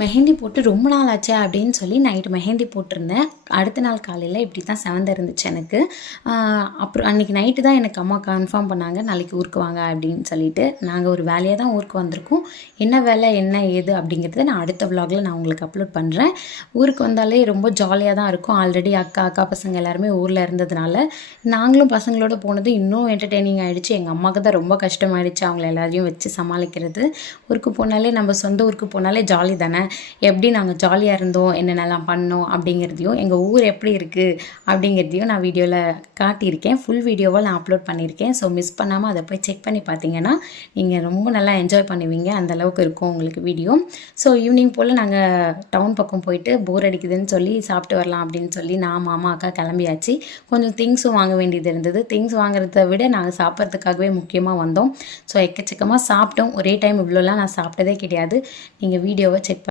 மெஹந்தி போட்டு ரொம்ப நாள் ஆச்சே அப்படின்னு சொல்லி நைட்டு மெஹந்தி போட்டிருந்தேன். அடுத்த நாள் காலையில் இப்படி தான் செவந்து இருந்துச்சு எனக்கு. அப்புறம் அன்றைக்கி நைட்டு தான் எனக்கு அம்மா கன்ஃபார்ம் பண்ணாங்க, நாளைக்கு ஊருக்கு வாங்க அப்படின்னு சொல்லிட்டு. நாங்கள் ஒரு வேலையாக தான் ஊருக்கு வந்திருக்கோம். என்ன வேலை என்ன ஏது அப்படிங்கிறத நான் அடுத்த விலாகில் நான் உங்களுக்கு அப்லோட் பண்ணுறேன். ஊருக்கு வந்தாலே ரொம்ப ஜாலியாக தான் இருக்கும். ஆல்ரெடி அக்கா பசங்க எல்லாருமே ஊரில் இருந்ததுனால நாங்களும் பசங்களோட போனது இன்னும் என்டர்டெய்னிங் ஆகிடுச்சு. எங்கள் அம்மாவுக்கு தான் ரொம்ப கஷ்டமாயிடுச்சு அவங்கள எல்லாரையும் வச்சு சமாளிக்கிறது. ஊருக்கு போனாலே நம்ம சொந்த ஊருக்கு போனாலே ஜாலி தானே. எப்படி நாங்கள் ஜாலியாக இருந்தோம், என்னென்னலாம் பண்ணோம் அப்படிங்கிறதையும், எங்கள் ஊர் எப்படி இருக்குது அப்படிங்கிறதையும் நான் வீடியோவில் காட்டியிருக்கேன். ஃபுல் வீடியோவாக நான் அப்லோட் பண்ணியிருக்கேன். ஸோ மிஸ் பண்ணாமல் அதை போய் செக் பண்ணி பார்த்தீங்கன்னா நீங்கள் ரொம்ப நல்லா என்ஜாய் பண்ணுவீங்க. அந்தளவுக்கு இருக்கும் உங்களுக்கு வீடியோ. ஸோ ஈவினிங் போல் நாங்கள் டவுன் பக்கம் போயிட்டு போர் அடிக்குதுன்னு சொல்லி சாப்பிட்டு வரலாம் அப்படின்னு சொல்லி நான் மாமா அக்கா கிளம்பியாச்சு. கொஞ்சம் திங்ஸும் வாங்க வேண்டியது இருந்தது. திங்ஸ் வாங்குறத விட நாங்கள் சாப்பிட்றதுக்காகவே முக்கியமாக வந்தோம். ஸோ எக்கச்சக்கமாக சாப்பிட்டோம். ஒரே டைம் இவ்வளோலாம் நான் சாப்பிட்டதே கிடையாது. நீங்கள் வீடியோவை செக்